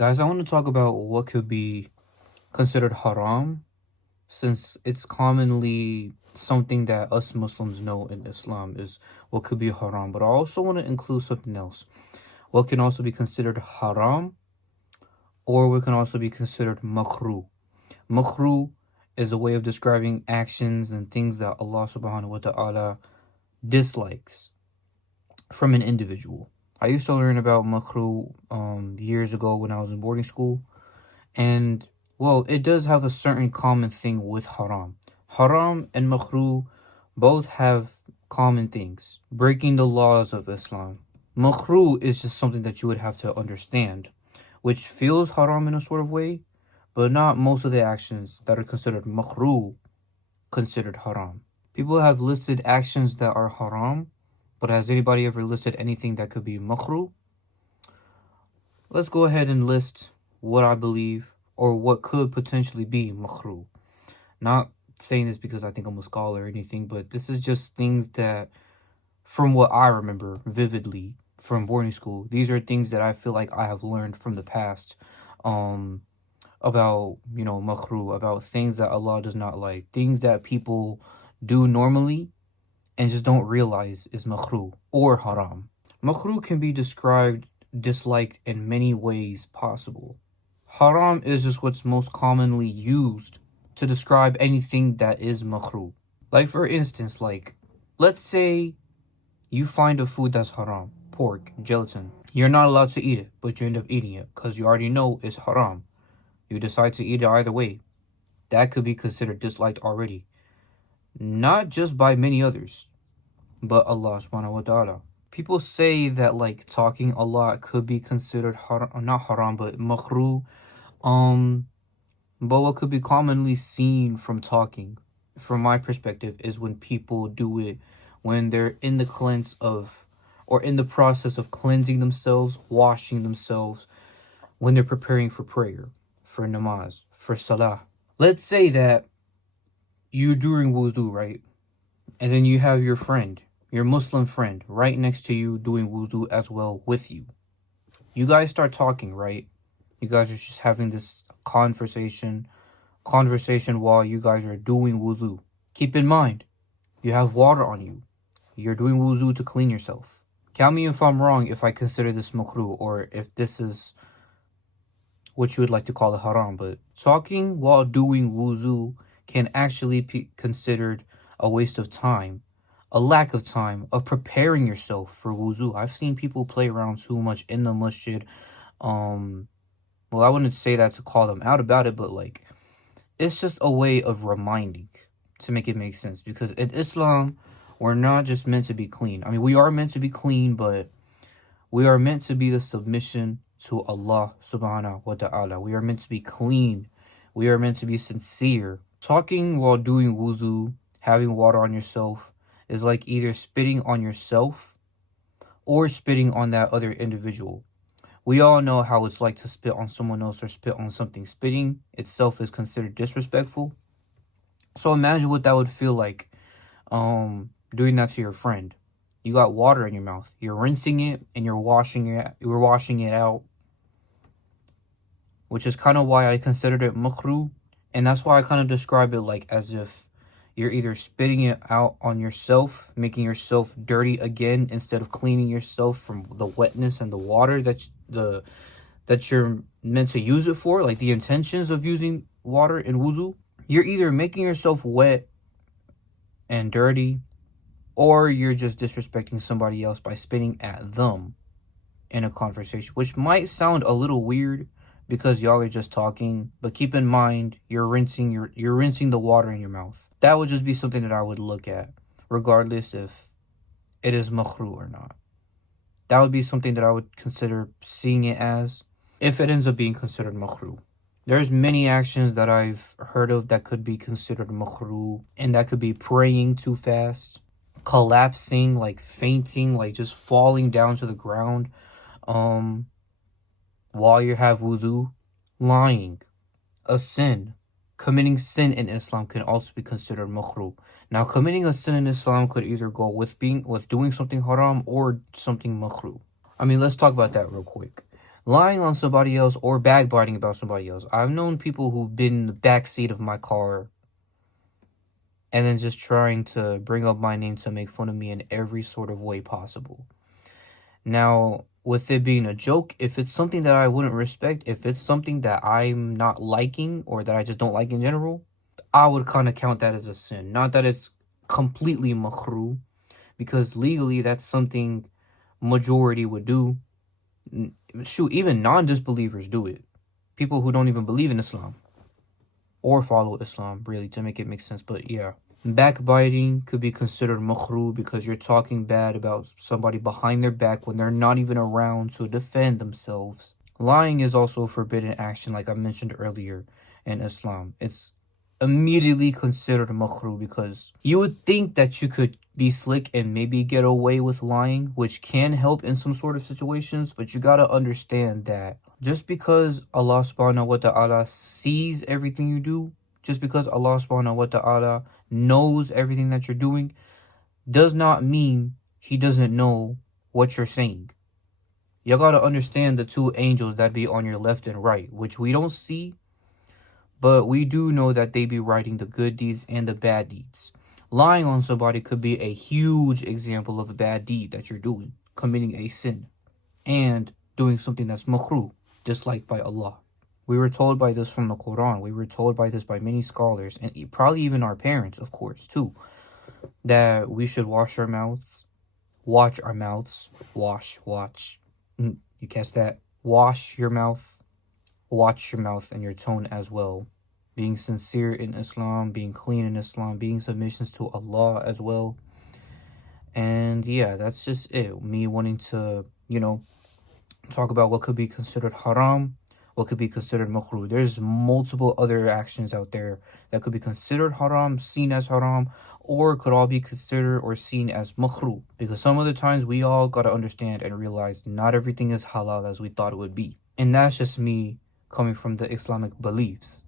Guys, I want to talk about what could be considered haram, since it's commonly something that us Muslims know in Islam is what could be haram. But I also want to include something else. What can also be considered haram, or what can also be considered makruh. Makruh is a way of describing actions and things that Allah subhanahu wa ta'ala dislikes from an individual. I used to learn about makruh years ago when I was in boarding school. And, well, it does have a certain common thing with haram. Haram and makruh both have common things. Breaking the laws of Islam. Makruh is just something that you would have to understand, which feels haram in a sort of way, but not most of the actions that are considered makruh considered haram. People have listed actions that are haram, but has anybody ever listed anything that could be makruh? Let's go ahead and list what I believe or what could potentially be makruh. Not saying this because I think I'm a scholar or anything, but this is just things that, from what I remember vividly from boarding school, these are things that I feel like I have learned from the past about, makruh, about things that Allah does not like, things that people do normally and just don't realize is makruh or haram. Makruh can be disliked in many ways possible. Haram is just what's most commonly used to describe anything that is makruh. Like, for instance, let's say you find a food that's haram, pork, gelatin. You're not allowed to eat it, but you end up eating it because you already know it's haram. You decide to eat it either way. That could be considered disliked already. Not just by many others, but Allah subhanahu wa ta'ala. People say that talking a lot could be considered haram, not haram, but makruh. But what could be commonly seen from talking, from my perspective, is when people do it when they're in the cleanse of, or in the process of cleansing themselves, washing themselves, when they're preparing for prayer, for namaz, for salah. Let's say that you're doing wuzu, right? And then you have your friend, your Muslim friend, right next to you doing wuzu as well with you. You guys start talking, right? You guys are just having this conversation while you guys are doing wuzu. Keep in mind, you have water on you. You're doing wuzu to clean yourself. Tell me if I'm wrong if I consider this makruh, or if this is what you would like to call it haram. But talking while doing wuzu can actually be considered a waste of time, a lack of time of preparing yourself for wuzu. I've seen people play around too much in the masjid. Well, I wouldn't say that to call them out about it, but it's just a way of reminding to make it make sense. Because in Islam, we're not just meant to be clean. I mean, we are meant to be clean, but we are meant to be the submission to Allah subhanahu wa ta'ala. We are meant to be clean. We are meant to be sincere. Talking while doing wuzu, having water on yourself, is like either spitting on yourself or spitting on that other individual. We all know how it's like to spit on someone else or spit on something. Spitting itself is considered disrespectful. So imagine what that would feel like doing that to your friend. You got water in your mouth. You're rinsing it and you're washing it out. Which is kind of why I considered it makruh. And that's why I kind of describe it as if you're either spitting it out on yourself, making yourself dirty again instead of cleaning yourself from the wetness and the water that you're meant to use it for, like the intentions of using water in wuzu. You're either making yourself wet and dirty, or you're just disrespecting somebody else by spitting at them in a conversation, which might sound a little weird because y'all are just talking, but keep in mind you're rinsing the water in your mouth. That would just be something that I would look at, regardless if it is makruh or not. That would be something that I would consider seeing it as, if it ends up being considered makruh. There's many actions that I've heard of that could be considered makruh, and that could be praying too fast, collapsing, fainting, just falling down to the ground while you have wuzu, lying, a sin. Committing sin in Islam can also be considered makruh. Now, committing a sin in Islam could either go with doing something haram or something makruh. I mean, let's talk about that real quick. Lying on somebody else or backbiting about somebody else. I've known people who've been in the back seat of my car and then just trying to bring up my name to make fun of me in every sort of way possible. Now, with it being a joke, if it's something that I wouldn't respect, if it's something that I'm not liking or that I just don't like in general, I would kind of count that as a sin. Not that it's completely makruh, because legally that's something majority would do. Shoot, even non-disbelievers do it. People who don't even believe in Islam or follow Islam, really, to make it make sense. But yeah, backbiting could be considered makruh because you're talking bad about somebody behind their back when they're not even around to defend themselves. Lying is also a forbidden action, like I mentioned earlier in Islam. It's immediately considered makruh because you would think that you could be slick and maybe get away with lying, which can help in some sort of situations, but you gotta understand that just because Allah subhanahu wa ta'ala sees everything you do, just because Allah subhanahu wa ta'ala knows everything that you're doing, does not mean He doesn't know what you're saying. You gotta understand the two angels that be on your left and right, which we don't see, but we do know that they be writing the good deeds and the bad deeds. Lying on somebody could be a huge example of a bad deed that you're doing, committing a sin, and doing something that's makruh, disliked by Allah. We were told by this from the Quran. We were told by this by many scholars, and probably even our parents, of course, too, that we should watch our mouths. Watch our mouths. Watch. You catch that? Wash your mouth. Watch your mouth and your tone as well. Being sincere in Islam, being clean in Islam, being submissions to Allah as well. And yeah, that's just it. Me wanting to, talk about what could be considered haram, what could be considered makruh. There's multiple other actions out there that could be considered haram, seen as haram, or could all be considered or seen as makruh. Because some other times we all got to understand and realize not everything is halal as we thought it would be. And that's just me coming from the Islamic beliefs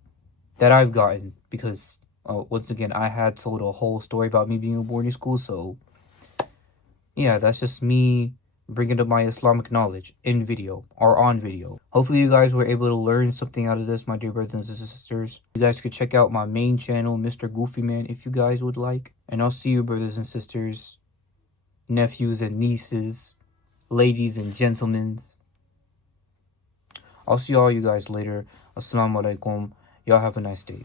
that I've gotten, because once again, I had told a whole story about me being in boarding school. So yeah, that's just me bringing up my Islamic knowledge in video or on video. Hopefully you guys were able to learn something out of this, my dear brothers and sisters. You guys could check out my main channel, MisterGoofyMan, if you guys would like. And I'll see you, brothers and sisters, nephews and nieces, ladies and gentlemen. I'll see all you guys later. Assalamu alaikum. Y'all have a nice day.